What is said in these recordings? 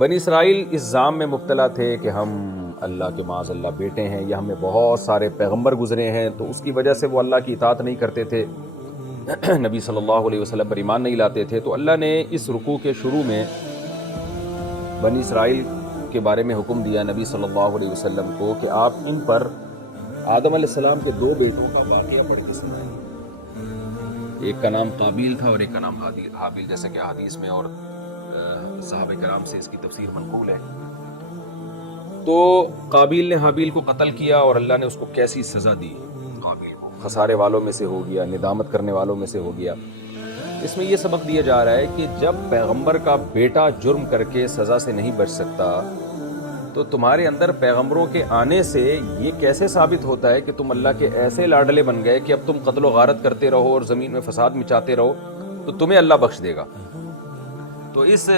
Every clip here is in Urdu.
بنی اسرائیل اس ظام میں مبتلا تھے کہ ہم اللہ کے معاذ اللہ بیٹے ہیں یا ہمیں بہت سارے پیغمبر گزرے ہیں، تو اس کی وجہ سے وہ اللہ کی اطاعت نہیں کرتے تھے، نبی صلی اللہ علیہ وسلم پر ایمان نہیں لاتے تھے۔ تو اللہ نے اس رکوع کے شروع میں بنی اسرائیل کے بارے میں حکم دیا نبی صلی اللہ علیہ وسلم کو کہ آپ ان پر آدم علیہ السلام کے 2 بیٹوں کا واقعہ پڑھ کے سنائیں۔ ایک کا نام قابیل تھا اور ایک کا نام حابیل، جیسا کہ حدیث میں اور صحابہ کرام سے اس کی تفسیر منقول ہے۔ تو قابیل نے حابیل کو قتل کیا اور اللہ نے اس کو کیسی سزا دی۔ قابیل کو خسارے والوں میں سے ہو گیا، ندامت کرنے والوں میں سے ہو گیا۔ اس میں یہ سبق دیا جا رہا ہے کہ جب پیغمبر کا بیٹا جرم کر کے سزا سے نہیں بچ سکتا تو تمہارے اندر پیغمبروں کے آنے سے یہ کیسے ثابت ہوتا ہے کہ تم اللہ کے ایسے لاڈلے بن گئے کہ اب تم قتل و غارت کرتے رہو اور زمین میں فساد مچاتے رہو تو تمہیں اللہ بخش دے گا۔ تو اس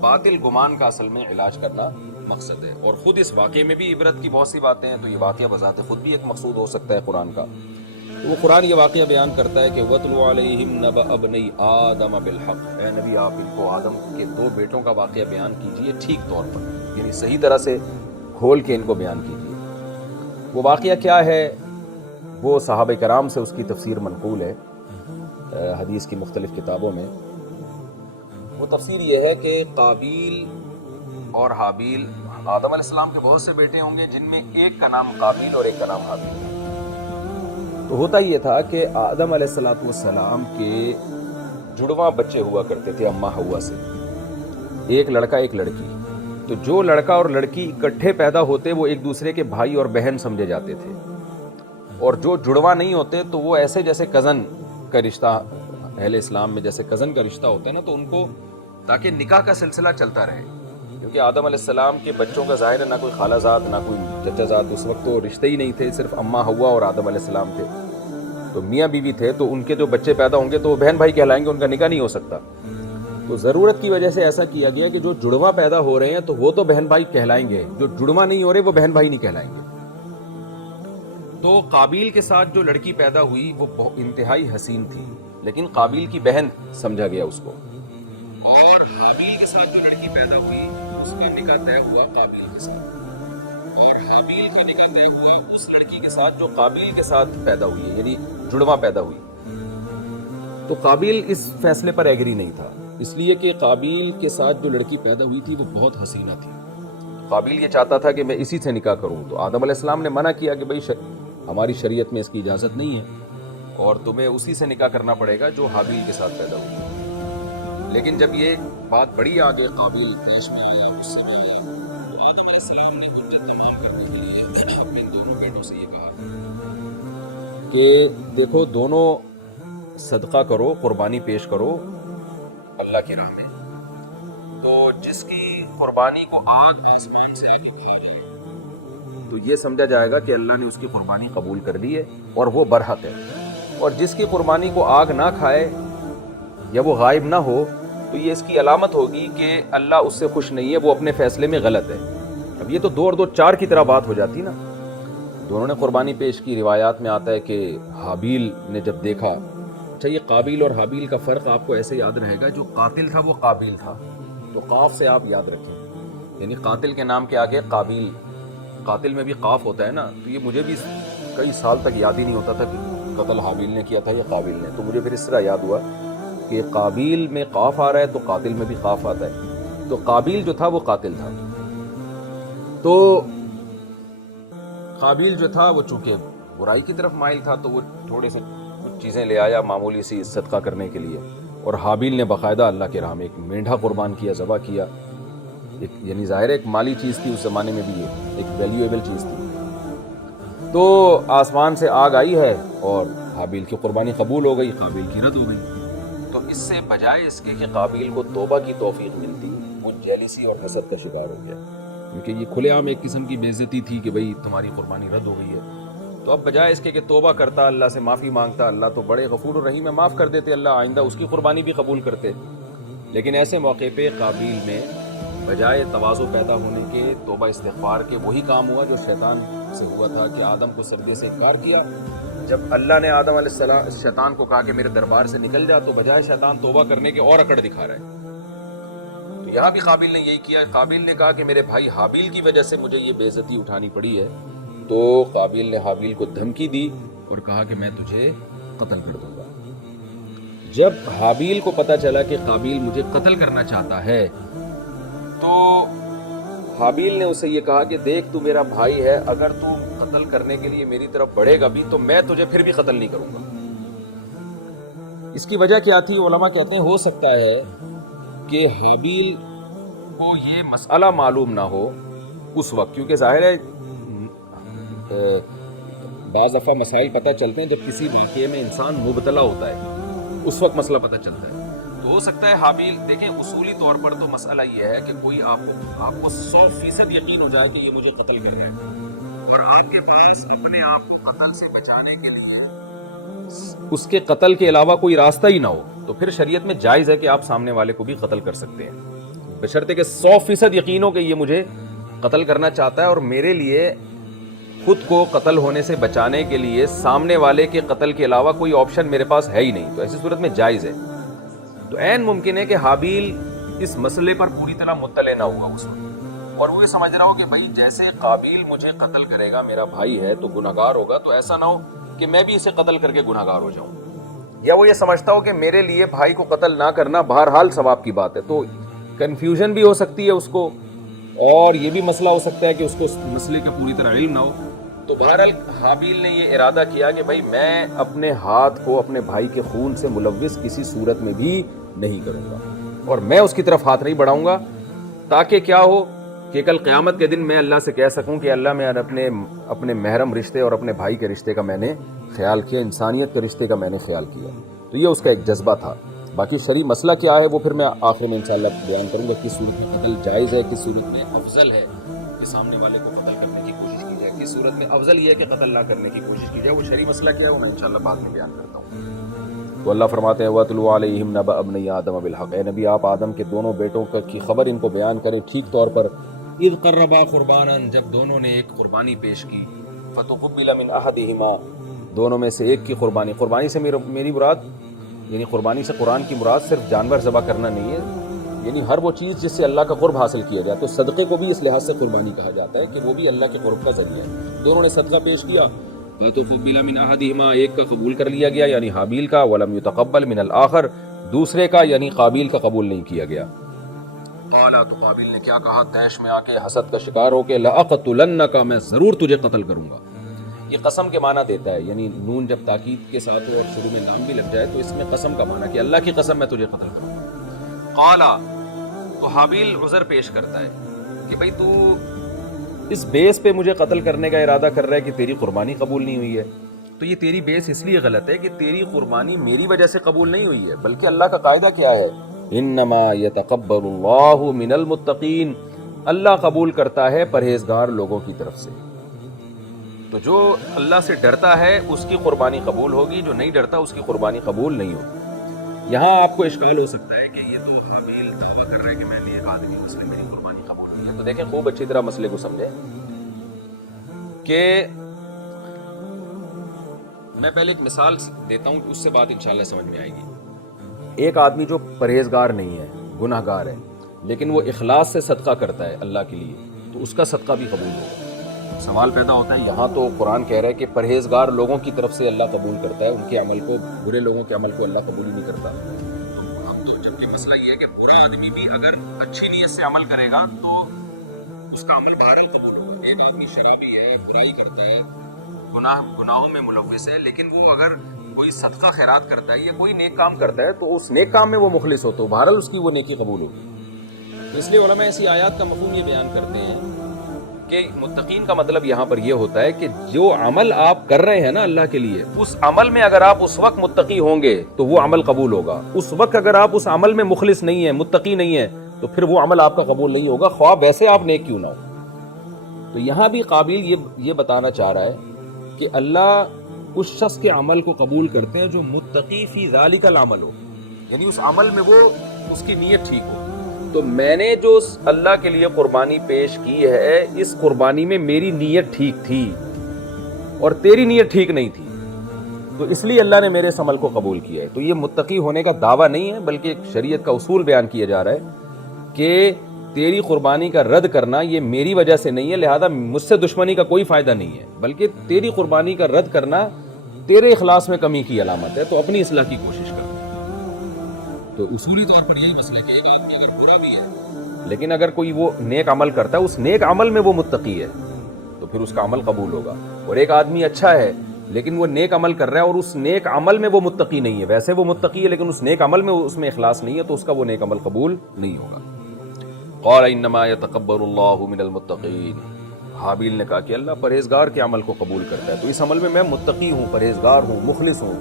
باطل گمان کا اصل میں علاج کرنا مقصد ہے، اور خود اس واقعے میں بھی عبرت کی بہت سی باتیں ہیں، تو یہ واقعہ بذات خود بھی ایک مقصود ہو سکتا ہے قرآن کا۔ تو وہ قرآن یہ واقعہ بیان کرتا ہے کہ وَاتْلُ عَلَيْهِمْ نَبَأَ ابْنَيْ آدَمَ بِالْحَقِّ، اے نبی آپ ان کو آدم کے 2 بیٹوں کا واقعہ بیان کیجئے ٹھیک طور پر، یعنی صحیح طرح سے کھول کے ان کو بیان کیجئے۔ وہ واقعہ کیا ہے؟ وہ صحابہ کرام سے اس کی تفسیر منقول ہے حدیث کی مختلف کتابوں میں۔ وہ تفسیر یہ ہے کہ قابیل اور حابیل، آدم علیہ السلام کے بہت سے بیٹے ہوں گے جن میں ایک کا نام قابیل اور ایک کا نام حابیل ہے۔ تو ہوتا یہ تھا کہ آدم علیہ السلام کے جڑواں بچے ہوا کرتے تھے اماں حوا سے، ایک لڑکا ایک لڑکی۔ تو جو لڑکا اور لڑکی اکٹھے پیدا ہوتے وہ ایک دوسرے کے بھائی اور بہن سمجھے جاتے تھے، اور جو جڑواں نہیں ہوتے تو وہ ایسے جیسے کزن کا رشتہ، اہل اسلام میں جیسے کزن کا رشتہ ہوتا ہے نا، تو ان کو تاکہ نکاح کا سلسلہ چلتا رہے، کیونکہ آدم علیہ السلام کے بچوں کا ظاہر ہے نہ کوئی خالہ زاد نہ کوئی چچا زاد، اس وقت تو رشتے ہی نہیں تھے، صرف اماں حوا اور آدم علیہ السلام تھے، تو میاں بیوی تھے، تو ان کے جو بچے پیدا ہوں گے تو وہ بہن بھائی کہلائیں گے، ان کا نکاح نہیں ہو سکتا۔ تو ضرورت کی وجہ سے ایسا کیا گیا کہ جو جڑواں پیدا ہو رہے ہیں تو وہ تو بہن بھائی کہلائیں گے، جو جڑواں نہیں ہو رہے وہ بہن بھائی نہیں کہلائیں گے۔ تو قابیل کے ساتھ جو لڑکی پیدا ہوئی وہ انتہائی حسین تھی، لیکن قابیل کی بہن سمجھا گیا اس کو، اور حابیل کے ساتھ جو لڑکی پیدا ہوئی اس کا نکاح طے ہوا قابیل کے ساتھ، اور حابیل کا نکاح طے ہوا اس لڑکی کے ساتھ جو قابیل کے ساتھ پیدا ہوئی ہے، یعنی جڑواں پیدا ہوئی۔ تو قابیل اس فیصلے پر ایگری نہیں تھا، اس لیے کہ قابیل کے ساتھ جو لڑکی پیدا ہوئی تھی وہ بہت حسینہ تھی۔ قابیل یہ چاہتا تھا کہ میں اسی سے نکاح کروں، تو آدم علیہ السلام نے منع کیا کہ بھائی ہماری شریعت میں اس کی اجازت نہیں ہے اور تمہیں اسی سے نکاح کرنا پڑے گا جو حابیل کے ساتھ پیدا ہوئی۔ لیکن جب یہ بات بڑی آگے قابیل پیش میں آیا، غصے میں آیا، تو آدم علیہ السلام نے حجت تمام کرنے کے لیے اپنے دونوں بیٹوں سے یہ کہا کہ دیکھو دونوں صدقہ کرو، قربانی پیش کرو اللہ کی راہ میں، تو جس کی قربانی کو آگ آسمان سے آ کے کھا جائے تو یہ سمجھا جائے گا کہ اللہ نے اس کی قربانی قبول کر لی ہے اور وہ برحق ہے، اور جس کی قربانی کو آگ نہ کھائے یا وہ غائب نہ ہو تو یہ اس کی علامت ہوگی کہ اللہ اس سے خوش نہیں ہے، وہ اپنے فیصلے میں غلط ہے۔ اب یہ تو 2 اور 2 4 کی طرح بات ہو جاتی نا۔ دونوں نے قربانی پیش کی۔ روایات میں آتا ہے کہ حابیل نے جب دیکھا، اچھا یہ قابیل اور حابیل کا فرق آپ کو ایسے یاد رہے گا، جو قاتل تھا وہ قابیل تھا، تو قاف سے آپ یاد رکھیں، یعنی قاتل کے نام کے آگے قابیل، قاتل میں بھی قاف ہوتا ہے نا، تو یہ مجھے بھی کئی سال تک یاد ہی نہیں ہوتا تھا کہ قتل حابیل نے کیا تھا یا قابیل نے، تو مجھے پھر اس طرح یاد ہوا کہ قابیل میں قاف آ رہا ہے تو قاتل میں بھی قاف آتا ہے، تو قابیل جو تھا وہ قاتل تھا۔ تو قابیل جو تھا وہ چونکہ برائی کی طرف مائل تھا تو وہ تھوڑے سے کچھ چیزیں لے آیا معمولی سی صدقہ کرنے کے لیے، اور حابیل نے باقاعدہ اللہ کے راہ میں ایک مینڈھا قربان کیا، ذبح کیا، یعنی ظاہر ایک مالی چیز تھی، اس زمانے میں بھی یہ ایک ویلیویبل چیز تھی۔ تو آسمان سے آگ آئی ہے اور حابیل کی قربانی قبول ہو گئی، قابیل کی رد ہو گئی۔ تو اس سے بجائے اس کے کہ قابیل کو توبہ کی توفیق ملتی، وہ جیلسی اور حسد کا شکار ہو گیا، کیونکہ یہ کھلے عام ایک قسم کی بے عزتی تھی کہ بھئی تمہاری قربانی رد ہو گئی ہے۔ تو اب بجائے اس کے کہ توبہ کرتا، اللہ سے معافی مانگتا، اللہ تو بڑے غفور الرحیم ہے، معاف کر دیتے اللہ، آئندہ اس کی قربانی بھی قبول کرتے، لیکن ایسے موقع پہ قابیل میں بجائے تواضع پیدا ہونے کے، توبہ استغفار کے، وہی کام ہوا جو شیطان سے ہوا تھا کہ آدم کو سجدے سے انکار کیا۔ جب اللہ نے آدم علیہ السلام شیطان کو کہا کہ میرے دربار سے نکل جا، تو بجائے شیطان توبہ کرنے کے اور اکڑ دکھا رہا ہے۔ تو یہاں بھی قابیل نے یہی کیا. قابیل نے کہا کہ میرے بھائی حابیل کی وجہ سے مجھے یہ بے عزتی اٹھانی پڑی ہے. تو قابیل نے حابیل کو دھمکی دی اور کہا کہ میں تجھے قتل کر دوں گا. جب حابیل کو پتا چلا کہ قابیل مجھے قتل کرنا چاہتا ہے تو حابیل نے اسے یہ کہا کہ دیکھ تو میرا بھائی ہے, اگر تو قتل کرنے کے لیے میری طرف بڑھے گا بھی تو میں تجھے پھر بھی قتل نہیں کروں گا. اس کی وجہ کیا تھی؟ علماء کہتے ہیں ہو سکتا ہے کہ حابیل کو یہ مسئلہ معلوم نہ ہو اس وقت, کیونکہ ظاہر ہے بعض دفعہ مسائل پتہ چلتے ہیں جب کسی واقعے میں انسان مبتلا ہوتا ہے, اس وقت مسئلہ پتہ چلتا ہے. تو ہو سکتا ہے حابیل, دیکھیں اصولی طور پر تو مسئلہ یہ ہے کہ کوئی آپ کو 100% یقین ہو جائے کہ یہ مجھے قتل کر رہے ہیں اور آپ کے پاس اپنے آپ کو قتل سے بچانے کے لیے اس کے قتل کے علاوہ کوئی راستہ ہی نہ ہو, تو پھر شریعت میں جائز ہے کہ آپ سامنے والے کو بھی قتل کر سکتے ہیں, بشرطے کہ 100% یقین ہو کہ یہ مجھے قتل کرنا چاہتا ہے اور میرے لیے خود کو قتل ہونے سے بچانے کے لیے سامنے والے کے قتل کے علاوہ کوئی آپشن میرے پاس ہے ہی نہیں, تو ایسی صورت میں جائز ہے. تو عین ممکن ہے کہ حابیل اس مسئلے پر پوری طرح مطلع نہ ہوا اس وقت, اور وہ یہ سمجھ رہا ہو کہ بھائی جیسے قابیل مجھے قتل کرے گا, میرا بھائی ہے تو گناہگار ہوگا, تو ایسا نہ ہو کہ میں بھی اسے قتل کر کے گناہگار ہو جاؤں, یا وہ یہ سمجھتا ہو کہ میرے لیے بھائی کو قتل نہ کرنا بہرحال ثواب کی بات ہے. تو کنفیوژن بھی ہو سکتی ہے اس کو, اور یہ بھی مسئلہ ہو سکتا ہے کہ اس کو مسئلے کا پوری طرح علم نہ ہو. تو بہرحال حابیل نے یہ ارادہ کیا کہ بھائی میں اپنے ہاتھ کو اپنے بھائی کے خون سے ملوث کسی صورت میں بھی نہیں کروں گا, اور میں اس کی طرف ہاتھ نہیں بڑھاؤں گا, تاکہ کیا ہو کہ کل قیامت کے دن میں اللہ سے کہہ سکوں کہ اللہ میں اپنے محرم رشتے اور اپنے بھائی کے رشتے کا میں نے خیال کیا, انسانیت کے رشتے کا میں نے خیال کیا. تو یہ اس کا ایک جذبہ تھا. باقی شرعی مسئلہ کیا ہے وہ پھر میں آخر میں انشاءاللہ بیان کروں گا, کس صورت میں قتل جائز ہے, کس صورت میں افضل ہے کہ سامنے والے کو قتل کرنے کی کوشش کی جائے, کس صورت میں افضل یہ ہے کہ قتل نہ کرنے کی کوشش کی جائے. وہ شرعی مسئلہ کیا ہے وہ میں انشاءاللہ بعد میں بیان کرتا ہوں. تو اللہ فرماتے ہیں وَاتْلُ عَلَيْهِمْ نَبَأَ ابْنَيْ آدَمَ بِالْحَقِّ, اے نبی آپ آدم کے دونوں بیٹوں کی خبر ان کو بیان کریں ٹھیک طور پر. اِذْ قَرَّبَا قُرْبَانًا, جب دونوں نے ایک قربانی پیش کی, فَتُقُبِّلَ مِنْ أَحَدِهِمَا, دونوں میں سے ایک کی قربانی. قربانی سے میری مراد یعنی قربانی سے قرآن کی مراد صرف جانور ذبح کرنا نہیں ہے, یعنی ہر وہ چیز جس سے اللہ کا قرب حاصل کیا جائے. تو صدقے کو بھی اس لحاظ سے قربانی کہا جاتا ہے کہ وہ بھی اللہ کے قرب کا ذریعہ ہے. دونوں نے صدقہ پیش کیا, فَتُقُبِّلَ مِنْ أَحَدِهِمَا, ایک کا قبول کر لیا گیا یعنی حابیل کا, وَلَمْ يُتَقَبَّلْ مِنَ الْآخَرِ, دوسرے کا یعنی قابیل کا قبول نہیں کیا گیا. قَالَ, تو قابیل نے کیا کہا طیش میں آ کے, حسد کا شکار ہو کے, لَأَقْتُلَنَّكَ, میں ضرور تجھے قتل کروں گا. یہ قسم کے معنی دیتا ہے, یعنی نون جب تاکید کے ساتھ ہو اور شروع میں نام بھی لگ جائے تو اس میں قسم کا معنی کہ اللہ کی قسم میں تجھے قتل کروں گا. قَالَ, تو حابیل عذر پیش کرتا ہے کہ بھئی تو اس بیس پہ مجھے قتل کرنے کا ارادہ کر رہا ہے کہ تیری قربانی قبول نہیں ہوئی ہے. تو یہ تیری بیس اس لیے غلط ہے کہ تیری قربانی میری وجہ سے قبول نہیں ہوئی ہے, بلکہ اللہ کا قاعدہ کیا ہے, انما یتقبل اللہ من المتقین, اللہ قبول کرتا ہے پرہیزگار لوگوں کی طرف سے. تو جو اللہ سے ڈرتا ہے اس کی قربانی قبول ہوگی, جو نہیں ڈرتا اس کی قربانی قبول نہیں ہوگی. یہاں آپ کو اشکال ہو سکتا ہے کہ یہ تو حابیل دعویٰ کر رہے ہیں کہ میں نے ایک آدمی ہوں اس لیے میری قربانی قبول نہیں ہے. تو دیکھیں خوب اچھی طرح مسئلے کو سمجھیں کہ میں پہلے ایک مثال دیتا ہوں, اس سے بات انشاءاللہ سمجھ میں آئے گی. ایک آدمی جو پرہیزگار نہیں ہے, گناہ گار ہے, لیکن وہ اخلاص سے صدقہ کرتا ہے اللہ کے لیے, تو اس کا صدقہ بھی قبول ہوگا. سوال پیدا ہوتا ہے, یہاں تو قرآن کہہ رہا ہے کہ پرہیزگار لوگوں کی طرف سے اللہ قبول کرتا ہے, ان کے عمل کو, برے لوگوں کے عمل کو اللہ قبول ہی نہیں کرتا. تو جبکہ مسئلہ یہ ہے کہ برا آدمی بھی اگر اچھی نیت سے عمل کرے گا تو اس کا عمل بہرحال قبول ہوگا. ایک آدمی شرابی ہے, برائی کرتا ہے, گناہوں میں ملوث ہے, لیکن وہ اگر کوئی صدقہ خیرات کرتا ہے یا کوئی نیک کام کرتا ہے تو اس نیک کام میں وہ مخلص ہو تو بہرحال اس کی وہ نیکی قبول ہوگی. اس لیے علماء ایسی آیات کا مفہوم یہ بیان کرتے ہیں کہ متقین کا مطلب یہاں پر یہ ہوتا ہے کہ جو عمل آپ کر رہے ہیں نا اللہ کے لیے, اس عمل میں اگر آپ اس وقت متقی ہوں گے تو وہ عمل قبول ہوگا. اس وقت اگر آپ اس عمل میں مخلص نہیں ہیں, متقی نہیں ہیں, تو پھر وہ عمل آپ کا قبول نہیں ہوگا, خواہ ویسے آپ نیک کیوں نہ ہو. تو یہاں بھی قابیل یہ بتانا چاہ رہا ہے کہ اللہ اس شخص کے عمل کو قبول کرتے ہیں جو متقی فی ذالک العمل ہو, یعنی اس عمل میں وہ اس کی نیت ٹھیک ہو. تو میں نے جو اللہ کے لیے قربانی پیش کی ہے, اس قربانی میں میری نیت ٹھیک تھی اور تیری نیت ٹھیک نہیں تھی, تو اس لیے اللہ نے میرے اس عمل کو قبول کیا ہے. تو یہ متقی ہونے کا دعویٰ نہیں ہے, بلکہ ایک شریعت کا اصول بیان کیا جا رہا ہے کہ تیری قربانی کا رد کرنا یہ میری وجہ سے نہیں ہے، لہذا مجھ سے دشمنی کا کوئی فائدہ نہیں ہے، بلکہ تیری قربانی کا رد کرنا تیرے اخلاص میں کمی کی علامت ہے، تو اپنی اصلاح کی کوشش کر۔ تو اصولی طور پر یہی مسئلہ ہے کہ ایک آدمی اگر برا بھی ہے لیکن اگر کوئی وہ نیک عمل کرتا ہے، اس نیک عمل میں وہ متقی ہے تو پھر اس کا عمل قبول ہوگا، اور ایک آدمی اچھا ہے لیکن وہ نیک عمل کر رہا ہے اور اس نیک عمل میں وہ متقی نہیں ہے، ویسے وہ متقی ہے لیکن اس نیک عمل میں اس میں اخلاص نہیں ہے، تو اس کا وہ نیک عمل قبول نہیں ہوگا۔ قال انما يتقبل الله من المتقین، حابیل نے کہا کہ اللہ پرہیزگار کے عمل کو قبول کرتا ہے، تو اس عمل میں متقی ہوں، پرہیزگار ہوں، مخلص ہوں،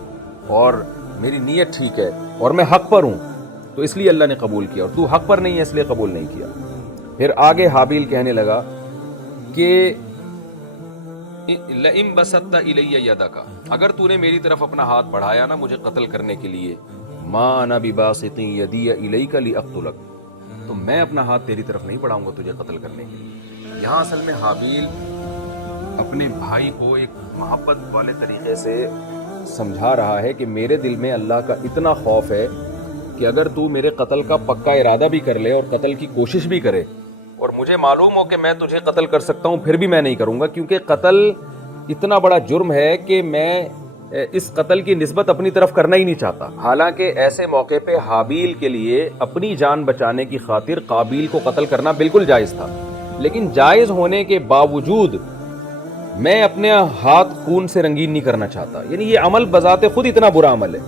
اور میری نیت ٹھیک ہے اور میں حق پر ہوں، تو اس لیے اللہ نے قبول کیا، اور تو حق پر نہیں ہے اس لیے قبول نہیں کیا۔ پھر آگے حابیل کہنے لگا کہ لئن بسطت الی یدک، اگر تو نے میری طرف اپنا ہاتھ بڑھایا نا مجھے قتل کرنے کے لیے، ما انا بباسط یدی الیک لاقتلک، تو میں اپنا ہاتھ تیری طرف نہیں بڑھاؤں گا تجھے قتل کرنے کے لیے۔ یہاں اصل میں حابیل اپنے بھائی کو ایک محبت والے طریقے سے سمجھا رہا ہے کہ میرے دل میں اللہ کا اتنا خوف ہے کہ اگر تو میرے قتل کا پکا ارادہ بھی کر لے اور قتل کی کوشش بھی کرے اور مجھے معلوم ہو کہ میں تجھے قتل کر سکتا ہوں، پھر بھی میں نہیں کروں گا، کیونکہ قتل اتنا بڑا جرم ہے کہ میں اس قتل کی نسبت اپنی طرف کرنا ہی نہیں چاہتا۔ حالانکہ ایسے موقع پہ حابیل کے لیے اپنی جان بچانے کی خاطر قابیل کو قتل کرنا بالکل جائز تھا، لیکن جائز ہونے کے باوجود میں اپنے ہاتھ خون سے رنگین نہیں کرنا چاہتا، یعنی یہ عمل بذات خود اتنا برا عمل ہے،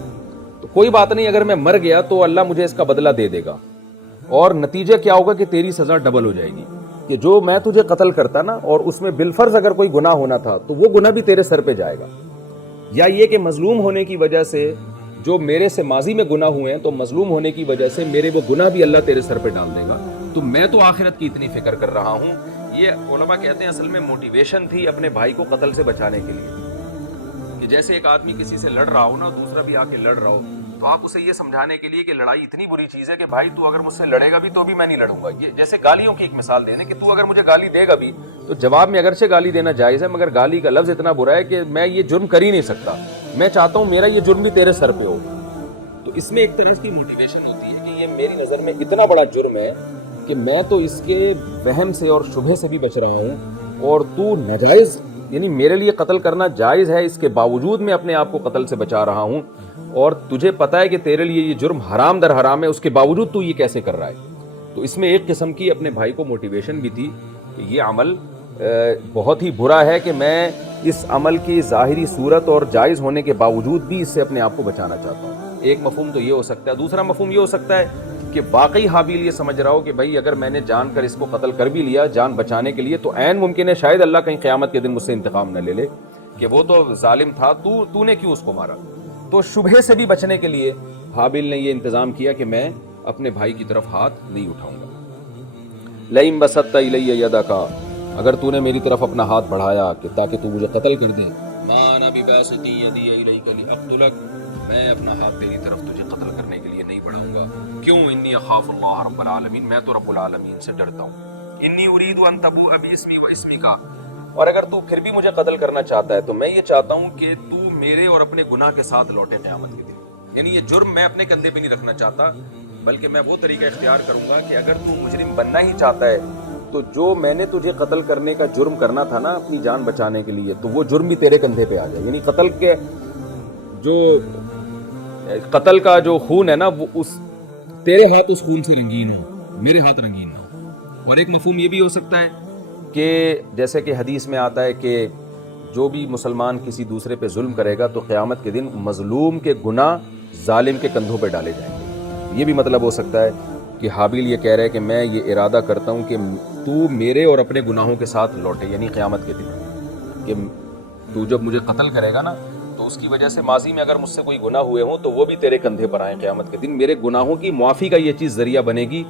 تو کوئی بات نہیں، اگر میں مر گیا تو اللہ مجھے اس کا بدلہ دے دے گا، اور نتیجہ کیا ہوگا کہ تیری سزا ڈبل ہو جائے گی، کہ جو میں تجھے قتل کرتا نا اور اس میں بالفرض اگر کوئی گناہ ہونا تھا تو وہ گناہ بھی تیرے سر پہ جائے گا، یا یہ کہ مظلوم ہونے کی وجہ سے جو میرے سے ماضی میں گناہ ہوئے ہیں تو مظلوم ہونے کی وجہ سے میرے وہ گناہ بھی اللہ تیرے سر پہ ڈال دے گا، تو میں تو آخرت کی اتنی فکر کر رہا ہوں۔ یہ علماء کہتے ہیں اصل میں موٹیویشن تھی اپنے بھائی کو قتل سے بچانے کے لیے، کہ جیسے ایک آدمی کسی سے لڑ رہا ہو نا، دوسرا بھی آ کے لڑ رہا ہو، تو آپ اسے یہ سمجھانے کے لیے کہ لڑائی اتنی بری چیز ہے کہ بھائی تو اگر مجھ سے لڑے گا بھی تو بھی میں نہیں لڑوں گا، یہ جیسے گالیوں کی ایک مثال دینے کہ تو اگر مجھے گالی دے گا بھی تو جواب میں اگرچہ گالی دینا جائز ہے، مگر گالی کا لفظ اتنا برا ہے کہ میں یہ جرم کر ہی نہیں سکتا، میں چاہتا ہوں میرا یہ جرم بھی تیرے سر پہ ہو، تو اس میں ایک طرح کی موٹیویشن ہوتی ہے کہ یہ میری نظر میں اتنا بڑا جرم ہے کہ میں تو اس کے وہم سے اور شبہ سے بھی بچ رہا ہوں، اور تو ناجائز، یعنی میرے لیے قتل کرنا جائز ہے، اس کے باوجود میں اپنے آپ کو قتل سے بچا رہا ہوں، اور تجھے پتا ہے کہ تیرے لیے یہ جرم حرام در حرام ہے، اس کے باوجود تو یہ کیسے کر رہا ہے۔ تو اس میں ایک قسم کی اپنے بھائی کو موٹیویشن بھی تھی کہ یہ عمل بہت ہی برا ہے کہ میں اس عمل کی ظاہری صورت اور جائز ہونے کے باوجود بھی اس سے اپنے آپ کو بچانا چاہتا ہوں۔ ایک مفہوم تو یہ ہو سکتا ہے، دوسرا مفہوم یہ ہو سکتا ہے کہ واقعی حابیل یہ سمجھ رہا ہو کہ بھائی اگر میں نے جان کر اس کو قتل کر بھی لیا جان بچانے کے لیے، تو عین ممکن ہے شاید اللہ کہیں قیامت کے دن مجھ سے انتقام نہ لے لے کہ وہ تو ظالم تھا، تو نے کیوں اس کو مارا۔ تو شبہ سے بھی بچنے کے لیے حابیل نے یہ انتظام کیا کہ میں اپنے بھائی کی طرف ہاتھ نہیں اٹھاؤں گا۔ لئن بسطت الی یدک، اگر تو نے میری طرف اپنا ہاتھ بڑھایا کہ تاکہ تو مجھے قتل کر دے، ما انا بباسط یدی الیک لاقتلک، میں اپنا ہاتھ تیری طرف تجھے قتل کرنے کے لیے نہیں بڑھاؤں گا، کیوں؟ انی اخاف اللہ رب العالمین، میں تو رب العالمین سے ڈرتا ہوں، انی اريد ان تبوء باسمی واسمک، اور اگر تو پھر بھی مجھے قتل کرنا چاہتا ہے تو میں یہ چاہتا ہوں کہ تو میرے اور اپنے گناہ کے ساتھ لوٹے قیامت کے دن، یعنی یہ جرم میں اپنے کندھے پہ نہیں رکھنا چاہتا، بلکہ میں وہ طریقہ اختیار کروں گا کہ اگر تو مجرم بننا ہی چاہتا ہے تو جو میں نے تجھے قتل کرنے کا جرم کرنا تھا نا اپنی جان بچانے کے لیے، تو وہ جرم بھی تیرے کندھے پہ آ جائے، یعنی قتل کا جو خون ہے نا وہ تیرے ہاتھ اس خون سے رنگین ہو، میرے ہاتھ رنگین نہ ہو۔ اور ایک مفہوم یہ بھی ہو سکتا ہے کہ جیسے کہ حدیث میں آتا ہے کہ جو بھی مسلمان کسی دوسرے پہ ظلم کرے گا تو قیامت کے دن مظلوم کے گناہ ظالم کے کندھوں پہ ڈالے جائیں گے۔ یہ بھی مطلب ہو سکتا ہے کہ حابیل یہ کہہ رہے کہ میں یہ ارادہ کرتا ہوں کہ تو میرے اور اپنے گناہوں کے ساتھ لوٹے، یعنی قیامت کے دن، کہ تو جب مجھے قتل کرے گا نا تو اس کی وجہ سے ماضی میں اگر مجھ سے کوئی گناہ ہوئے ہوں تو وہ بھی تیرے کندھے پر آئیں قیامت کے دن، میرے گناہوں کی معافی کا یہ چیز ذریعہ بنے گی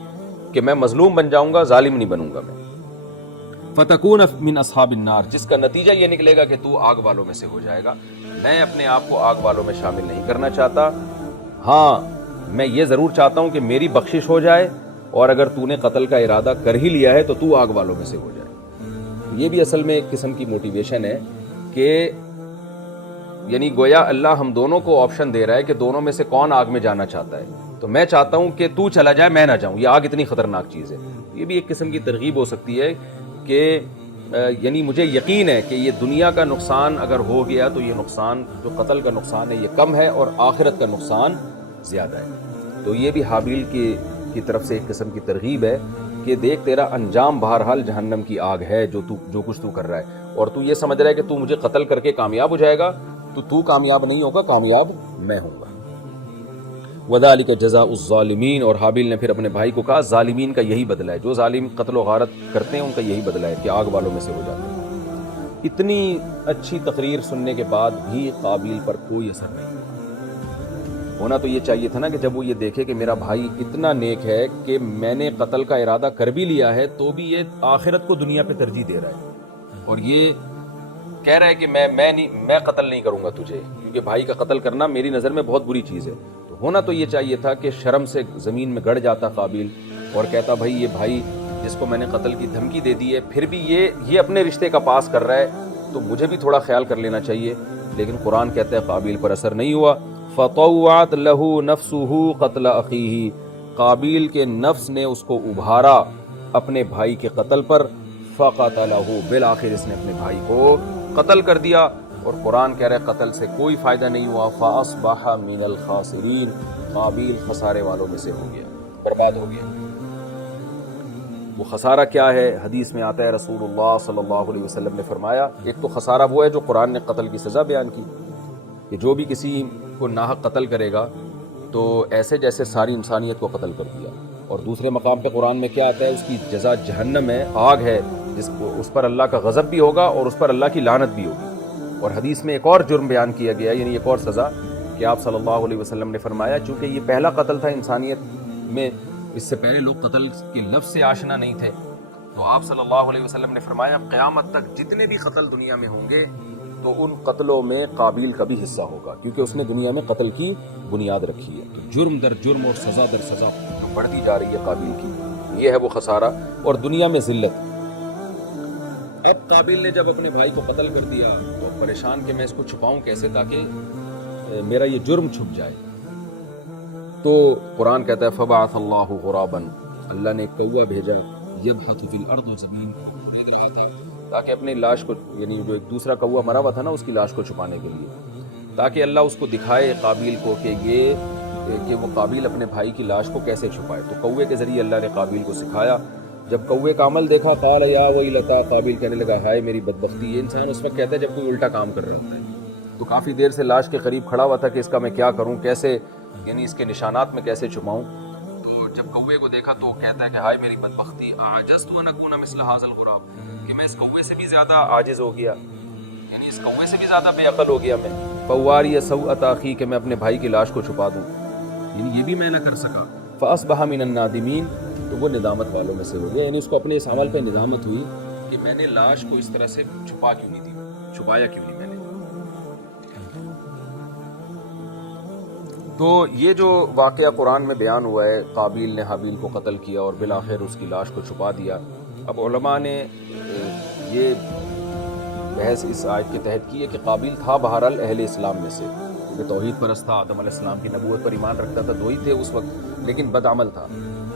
کہ میں مظلوم بن جاؤں گا، ظالم نہیں بنوں گا میں۔ فتکون من اصحاب النار، جس کا نتیجہ یہ نکلے گا کہ تو آگ والوں میں سے ہو جائے گا۔ میں اپنے آپ کو آگ والوں میں شامل نہیں کرنا چاہتا، ہاں میں یہ ضرور چاہتا ہوں کہ میری بخشش ہو جائے، اور اگر تو نے قتل کا ارادہ کر ہی لیا ہے تو آگ والوں میں سے ہو جائے۔ یہ بھی اصل میں ایک قسم کی موٹیویشن ہے کہ یعنی گویا اللہ ہم دونوں کو آپشن دے رہا ہے کہ دونوں میں سے کون آگ میں جانا چاہتا ہے۔ تو میں چاہتا ہوں کہ تو چلا جائے میں نہ جاؤں. یہ آگ اتنی خطرناک چیز ہے. یہ بھی ایک قسم کی ترغیب ہو سکتی ہے کہ یعنی مجھے یقین ہے کہ یہ دنیا کا نقصان اگر ہو گیا تو یہ نقصان جو قتل کا نقصان ہے یہ کم ہے اور آخرت کا نقصان زیادہ ہے. تو یہ بھی حابیل کی طرف سے ایک قسم کی ترغیب ہے کہ دیکھ تیرا انجام بہرحال جہنم کی آگ ہے جو کچھ تو کر رہا ہے، اور تو یہ سمجھ رہا ہے کہ تو مجھے قتل کر کے کامیاب ہو جائے گا، تو کامیاب نہیں ہوگا، کامیاب میں ہوں گا. وَذَلِكَ جَزَاءُ الظَّالِمِينَ. اور حابیل نے پھر اپنے بھائی کو کہا ظالمین کا یہی بدلہ ہے، جو ظالم قتل و غارت کرتے ہیں ان کا یہی بدلہ ہے کہ آگ والوں میں سے ہو جاتے ہیں. اتنی اچھی تقریر سننے کے بعد بھی قابیل پر کوئی اثر نہیں. ہونا تو یہ چاہیے تھا نا کہ جب وہ یہ دیکھے کہ میرا بھائی اتنا نیک ہے کہ میں نے قتل کا ارادہ کر بھی لیا ہے تو بھی یہ آخرت کو دنیا پہ ترجیح دے رہا ہے اور یہ کہہ رہا ہے کہ میں قتل نہیں کروں گا تجھے، کیونکہ بھائی کا قتل کرنا میری نظر میں بہت بری چیز ہے. تو ہونا تو یہ چاہیے تھا کہ شرم سے زمین میں گڑ جاتا قابیل اور کہتا بھائی یہ بھائی جس کو میں نے قتل کی دھمکی دے دی ہے پھر بھی یہ اپنے رشتے کا پاس کر رہا ہے تو مجھے بھی تھوڑا خیال کر لینا چاہیے. لیکن قرآن کہتا ہے قابیل پر اثر نہیں ہوا. فطوعت له نفسه قتل اخیہ. قابیل کے نفس نے اس کو ابھارا اپنے بھائی کے قتل پر. فقتلہ. بالآخر اس نے اپنے بھائی کو قتل کر دیا. اور قرآن کہہ رہا ہے قتل سے کوئی فائدہ نہیں ہوا. فاصبح من الخاسرین. قابیل خسارے والوں میں سے ہو گیا، برباد ہو گیا. وہ خسارہ کیا ہے؟ حدیث میں آتا ہے رسول اللہ صلی اللہ علیہ وسلم نے فرمایا ایک تو خسارہ وہ ہے جو قرآن نے قتل کی سزا بیان کی کہ جو بھی کسی کو ناحق قتل کرے گا تو ایسے جیسے ساری انسانیت کو قتل کر دیا. اور دوسرے مقام پہ قرآن میں کیا آتا ہے؟ اس کی جزا جہنم ہے، آگ ہے، اس پر اللہ کا غضب بھی ہوگا اور اس پر اللہ کی لعنت بھی ہوگی. اور حدیث میں ایک اور جرم بیان کیا گیا، یعنی ایک اور سزا کہ آپ صلی اللہ علیہ وسلم نے فرمایا چونکہ یہ پہلا قتل تھا انسانیت میں، اس سے پہلے لوگ قتل کے لفظ سے آشنا نہیں تھے، تو آپ صلی اللہ علیہ وسلم نے فرمایا قیامت تک جتنے بھی قتل دنیا میں ہوں گے تو ان قتلوں میں قابیل کا بھی حصہ ہوگا کیونکہ اس نے دنیا میں قتل کی بنیاد رکھی ہے. تو جرم در جرم اور سزا در سزا بڑھتی جا رہی ہے قابیل کی. یہ ہے وہ خسارہ اور دنیا میں ذلت. اب قابیل نے جب اپنے بھائی کو قتل کر دیا تو پریشان کہ میں اس کو چھپاؤں کیسے تاکہ میرا یہ جرم چھپ جائے. تو قرآن کہتا ہے فبعث اللہ غرابا. اللہ نے ایک کوا بھیجا یبحث فی الارض. زمین کو دیکھ رہا تھا تاکہ اپنی لاش کو، یعنی جو ایک دوسرا کوا مرا ہوا تھا نا اس کی لاش کو چھپانے کے لیے، تاکہ اللہ اس کو دکھائے قابیل کو کہ وہ قابیل اپنے بھائی کی لاش کو کیسے چھپائے. تو کوے کے ذریعے اللہ نے قابیل کو سکھایا. جب کوے کا عمل دیکھا قال یا ویلتا. قابیل کہنے لگا ہائے میری بدبختی. یہ انسان اس وقت کہتا ہے جب کوئی الٹا کام کر رہا ہوتا ہے. تو کافی دیر سے لاش کے قریب کھڑا ہوا تھا کہ اس کا میں کیا کروں، کیسے یعنی اس کے نشانات میں کیسے چھپاؤں. تو جب کوے کو دیکھا تو کہتا ہے کہ ہائے میری بدبختی. اعجزت ان اکون مثل هذا الغراب. کہ میں اس کوے سے بھی زیادہ عاجز ہو گیا، یعنی اس کوے سے بھی زیادہ بے عقل ہو گیا میں. فواری سوءۃ اخی. کہ میں اپنے بھائی کی لاش کو چھپا دوں، یعنی یہ بھی میں نہ کر سکا. فاصبح من النادمین. تو وہ ندامت والوں میں سے ہو گیا، یعنی اس کو اپنے اس عمل پہ ندامت ہوئی کہ میں نے لاش کو اس طرح سے چھپایا کیوں نہیں میں نے. تو یہ جو واقعہ قرآن میں بیان ہوا ہے قابیل نے حابیل کو قتل کیا اور بالآخر اس کی لاش کو چھپا دیا. اب علماء نے یہ بحث اس آیت کے تحت کی ہے کہ قابیل تھا بہرحال اہل اسلام میں سے، کہ توحید پرست تھا، آدم علیہ السلام کی نبوت پر ایمان رکھتا تھا، دو ہی تھے اس وقت، لیکن بدعمل تھا.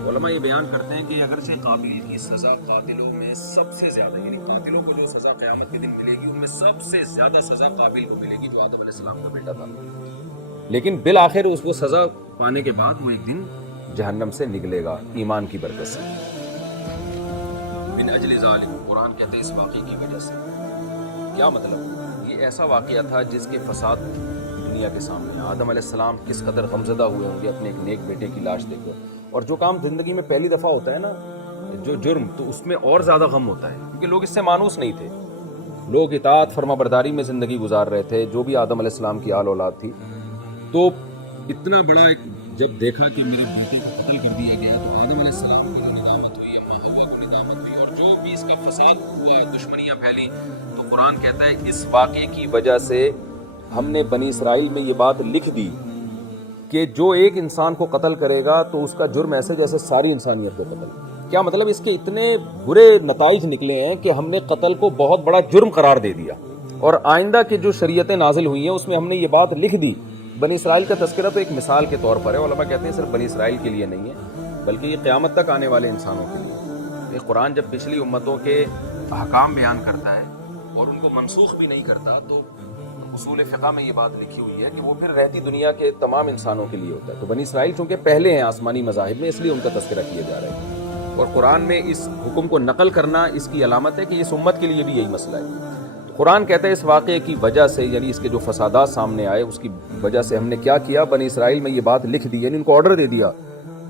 علماء یہ بیان کرتے ہیں کہ اگرچہ قابیل کی سزا قاتلوں میں سب سے زیادہ، یعنی قاتلوں کو جو سزا قیامت کے دن ملے گی ان میں سب سے زیادہ سزا قابیل کو ملے گی جو آدم علیہ السلام کا بیٹا تھا، لیکن بالآخر اس وہ سزا پانے کے بعد وہ ایک دن جہنم سے نکلے گا ایمان کی برکت سے. من اجل ذالک. قرآن کہتے ہیں اس واقعے کی وجہ سے. کیا مطلب؟ یہ ایسا واقعہ تھا جس کے فساد دنیا کے سامنے. آدم علیہ السلام کس قدر غمزدہ ہوئے ہوں گے اپنے ایک نیک بیٹے کی لاش دیکھ کر. اور جو کام زندگی میں پہلی دفعہ ہوتا ہے نا، جو جرم، تو اس میں اور زیادہ غم ہوتا ہے کیونکہ لوگ اس سے مانوس نہیں تھے. لوگ اطاعت فرما برداری میں زندگی گزار رہے تھے، جو بھی آدم علیہ السلام کی آل اولاد تھی. تو اتنا بڑا ایک جب دیکھا کہ میرے بیٹے کو قتل کر دیا گیا تو آدم علیہ السلام کو ندامت ہوئی، اماں حوا کو ندامت ہوئی، اور جو بھی اس کا فساد ہوا، دشمنیاں پھیلی. تو قرآن کہتا ہے اس واقعے کی وجہ سے ہم نے بنی اسرائیل میں یہ بات لکھ دی کہ جو ایک انسان کو قتل کرے گا تو اس کا جرم ایسے جیسے ساری انسانیت کو قتل. کیا مطلب؟ اس کے اتنے برے نتائج نکلے ہیں کہ ہم نے قتل کو بہت بڑا جرم قرار دے دیا، اور آئندہ کے جو شریعتیں نازل ہوئی ہیں اس میں ہم نے یہ بات لکھ دی بنی اسرائیل کا تذکرہ تو ایک مثال کے طور پر ہے، علماء کہتے ہیں صرف بنی اسرائیل کے لیے نہیں ہے بلکہ یہ قیامت تک آنے والے انسانوں کے لیے۔ یہ قرآن جب پچھلی امتوں کے احکام بیان کرتا ہے اور ان کو منسوخ بھی نہیں کرتا تو اصول فقہ میں یہ بات لکھی ہوئی ہے کہ وہ پھر رہتی دنیا کے تمام انسانوں کے لیے ہوتا ہے۔ تو بنی اسرائیل چونکہ پہلے ہیں آسمانی مذاہب میں، اس لیے ان کا تذکرہ کیا جا رہا ہے، اور قرآن میں اس حکم کو نقل کرنا اس کی علامت ہے کہ اس امت کے لیے بھی یہی مسئلہ ہے۔ قرآن کہتا ہے اس واقعے کی وجہ سے، یعنی اس کے جو فسادات سامنے آئے اس کی وجہ سے ہم نے کیا کیا، بنی اسرائیل میں یہ بات لکھ دی، یعنی ان کو آرڈر دے دیا،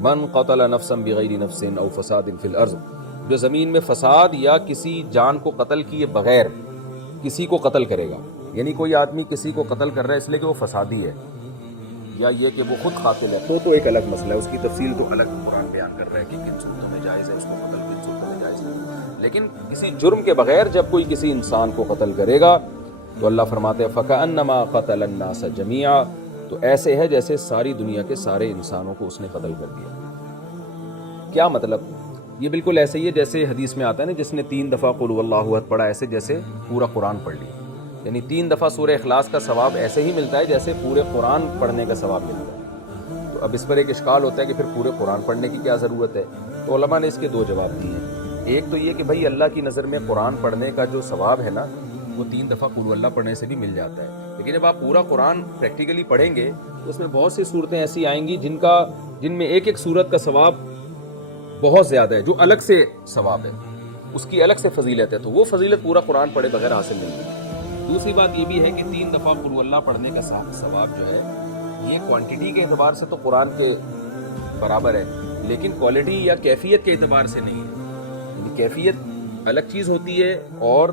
من قتل نفسا بغیر نفس او فساد فی الارض، جو زمین میں فساد یا کسی جان کو قتل کیے بغیر کسی کو قتل کرے گا، یعنی کوئی آدمی کسی کو قتل کر رہا ہے اس لیے کہ وہ فسادی ہے یا یہ کہ وہ خود قاتل ہے تو ایک الگ مسئلہ ہے، اس کی تفصیل تو الگ قرآن بیان کر رہا ہے کہ کن صورتوں میں جائز ہے اس کو قتل، کن صورتوں میں جائز نہیں۔ لیکن کسی جرم کے بغیر جب کوئی کسی انسان کو قتل کرے گا تو اللہ فرماتے ہیں فَكَأَنَّمَا قَتَلَ النَّاسَ جَمِيعًا، تو ایسے ہے جیسے ساری دنیا کے سارے انسانوں کو اس نے قتل کر دیا۔ کیا مطلب؟ یہ بالکل ایسے ہی ہے جیسے حدیث میں آتا ہے نا، جس نے 3 دفعہ قل اللہ احد پڑھا ایسے جیسے پورا قرآن پڑھ لیا، یعنی 3 دفعہ سورہ اخلاص کا ثواب ایسے ہی ملتا ہے جیسے پورے قرآن پڑھنے کا ثواب ملتا ہے۔ تو اب اس پر ایک اشکال ہوتا ہے کہ پھر پورے قرآن پڑھنے کی کیا ضرورت ہے؟ تو علماء نے اس کے 2 جواب دیے ہیں۔ ایک تو یہ کہ بھائی اللہ کی نظر میں قرآن پڑھنے کا جو ثواب ہے نا وہ 3 دفعہ قل اللہ پڑھنے سے بھی مل جاتا ہے، لیکن جب آپ پورا قرآن پریکٹیکلی پڑھیں گے تو اس میں بہت سی صورتیں ایسی آئیں گی جن میں ایک صورت کا ثواب بہت زیادہ ہے، جو الگ سے ثواب ہے، اس کی الگ سے فضیلت ہے، تو وہ فضیلت پورا قرآن پڑھے بغیر حاصل نہیں ہوگی۔ دوسری بات یہ بھی ہے کہ 3 دفعہ قل اللہ پڑھنے کا ثواب جو ہے یہ کوانٹٹی کے اعتبار سے تو قرآن کے برابر ہے، لیکن کوالٹی یا کیفیت کے اعتبار سے نہیں ہے، یعنی کیفیت الگ چیز ہوتی ہے اور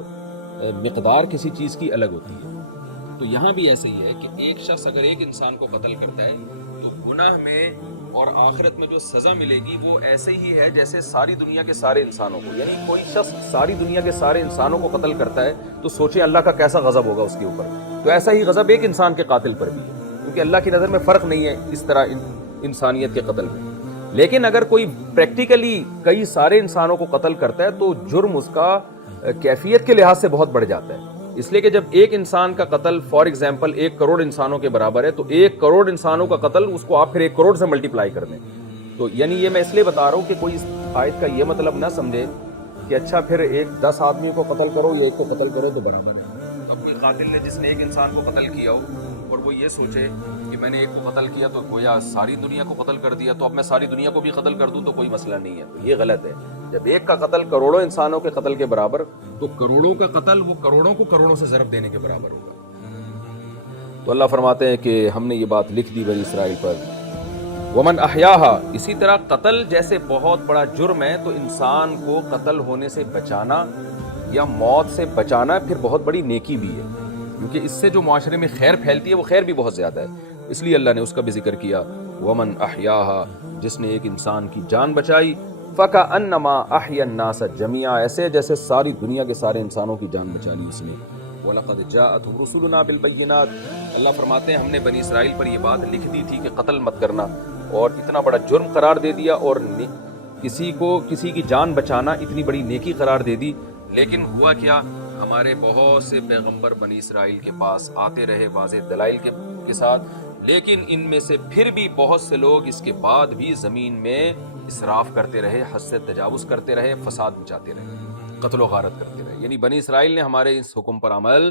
مقدار کسی چیز کی الگ ہوتی ہے۔ تو یہاں بھی ایسے ہی ہے کہ ایک شخص اگر ایک انسان کو قتل کرتا ہے تو گناہ میں اور آخرت میں جو سزا ملے گی وہ ایسے ہی ہے جیسے ساری دنیا کے سارے انسانوں کو، یعنی کوئی شخص ساری دنیا کے سارے انسانوں کو قتل کرتا ہے تو سوچیں اللہ کا کیسا غضب ہوگا اس کے اوپر، تو ایسا ہی غضب ایک انسان کے قاتل پر بھی ہے، کیونکہ اللہ کی نظر میں فرق نہیں ہے اس طرح انسانیت کے قتل میں۔ لیکن اگر کوئی پریکٹیکلی کئی سارے انسانوں کو قتل کرتا ہے تو جرم اس کا کیفیت کے لحاظ سے بہت بڑھ جاتا ہے، اس لیے کہ جب ایک انسان کا قتل فار ایگزامپل 1 کروڑ انسانوں کے برابر ہے تو 1 کروڑ انسانوں کا قتل اس کو آپ پھر 1 کروڑ سے ملٹیپلائی کر دیں، تو یعنی یہ میں اس لیے بتا رہا ہوں کہ کوئی اس آیت کا یہ مطلب نہ سمجھے کہ اچھا پھر 10 آدمیوں کو قتل کرو یا 1 کو قتل کرو تو برابر ہے۔ اب کوئی قاتل نے جس نے 1 انسان کو قتل کیا ہو اور وہ یہ سوچے کہ میں نے 1 کو قتل کیا تو گویا ساری دنیا کو قتل کر دیا، تو اب میں ساری دنیا کو بھی قتل کر دوں تو کوئی مسئلہ نہیں ہے، تو یہ غلط ہے۔ جب 1 کا قتل کروڑوں انسانوں کے قتل کے برابر تو کروڑوں کا قتل وہ کروڑوں کو کروڑوں سے ضرب دینے کے برابر ہوگا۔ تو اللہ فرماتے ہیں کہ ہم نے یہ بات لکھ دی بنی اسرائیل پر۔ ومن احیاہا، اسی طرح قتل جیسے بہت بڑا جرم ہے تو انسان کو قتل ہونے سے بچانا یا موت سے بچانا پھر بہت بڑی نیکی بھی ہے، کیونکہ اس سے جو معاشرے میں خیر پھیلتی ہے وہ خیر بھی بہت زیادہ ہے، اس لیے اللہ نے اس کا بھی ذکر کیا۔ ومن احیاہا، جس نے ایک انسان کی جان بچائی، فَكَأَنَّمَا أَحْيَا النَّاسَ جَمِيعًا، ایسے جیسے ساری دنیا کے سارے انسانوں کی جان بچا لی اس نے۔ وَلَقَدْ جَاءَتْهُمْ رُسُلُنَا بِالْبَيِّنَاتِ، اللہ فرماتے ہیں ہم نے بنی اسرائیل پر یہ بات لکھ دی تھی کہ قتل مت کرنا، اور اتنا بڑا جرم قرار دے دیا اور کسی کی جان بچانا اتنی بڑی نیکی قرار دے دی، لیکن ہوا کیا، ہمارے بہت سے پیغمبر بنی اسرائیل کے پاس آتے رہے واضح دلائل کے ساتھ، لیکن ان میں سے پھر بھی بہت سے لوگ اس کے بعد بھی زمین میں اسراف کرتے رہے، حد سے تجاوز کرتے رہے، فساد مچاتے رہے، قتل و غارت کرتے رہے، یعنی بنی اسرائیل نے ہمارے اس حکم پر عمل